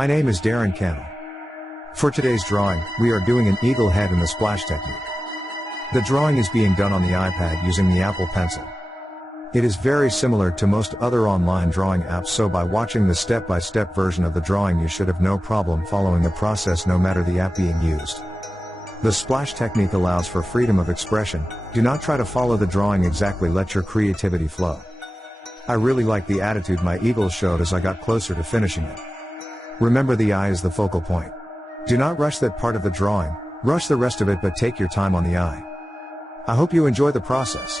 My name is Darren Cannell. For today's drawing, we are doing an eagle head in the splash technique. The drawing is being done on the iPad using the Apple Pencil. It is very similar to most other online drawing apps, so by watching the step-by-step version of the drawing you should have no problem following the process no matter the app being used. The splash technique allows for freedom of expression. Do not try to follow the drawing exactly, let your creativity flow. I really like the attitude my eagle showed as I got closer to finishing it. Remember, the eye is the focal point. Do not rush that part of the drawing, rush the rest of it, but take your time on the eye. I hope you enjoy the process.